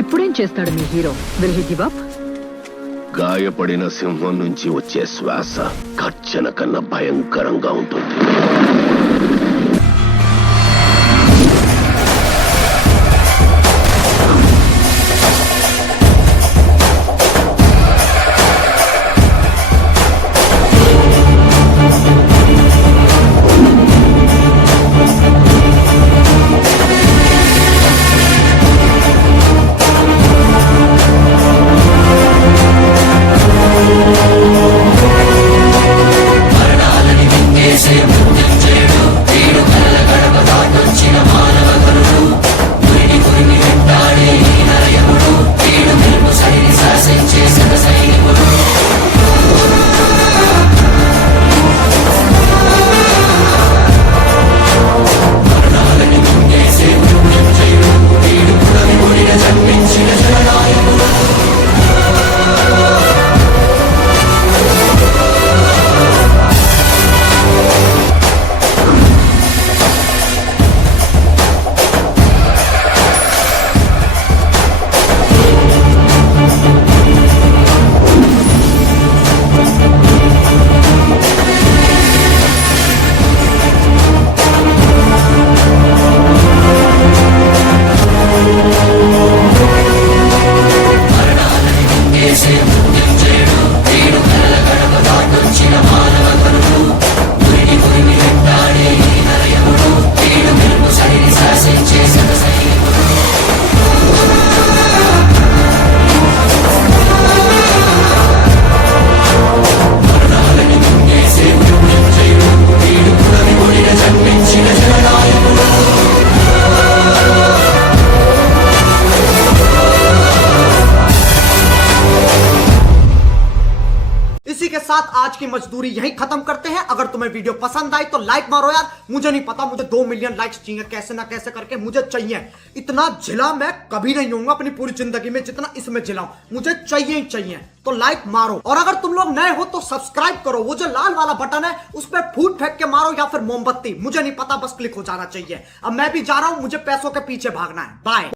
ఇప్పుడేం చేస్తాడు మీ హీరో? Will he give up? గాయపడిన సింహం నుంచి వచ్చే శ్వాస గర్జన కన్నా భయంకరంగా ఉంటుంది. इसी के साथ आज की मजदूरी यहीं खत्म करते हैं। अगर तुम्हें वीडियो पसंद आई तो लाइक मारो यार। मुझे नहीं पता, मुझे 2 मिलियन लाइक्स चाहिए, कैसे ना कैसे करके मुझे चाहिए। इतना झिला मैं कभी नहीं होऊंगा अपनी पूरी जिंदगी में जितना इसमें झिलाऊं, मुझे चाहिए ही चाहिए। तो लाइक मारो, और अगर तुम लोग नए हो तो सब्सक्राइब करो। वो जो लाल वाला बटन है उस पर फूट फेंक के मारो या फिर मोमबत्ती, मुझे नहीं पता, बस क्लिक हो जाना चाहिए। अब मैं भी जा रहा हूं, मुझे पैसों के पीछे भागना है। बाय।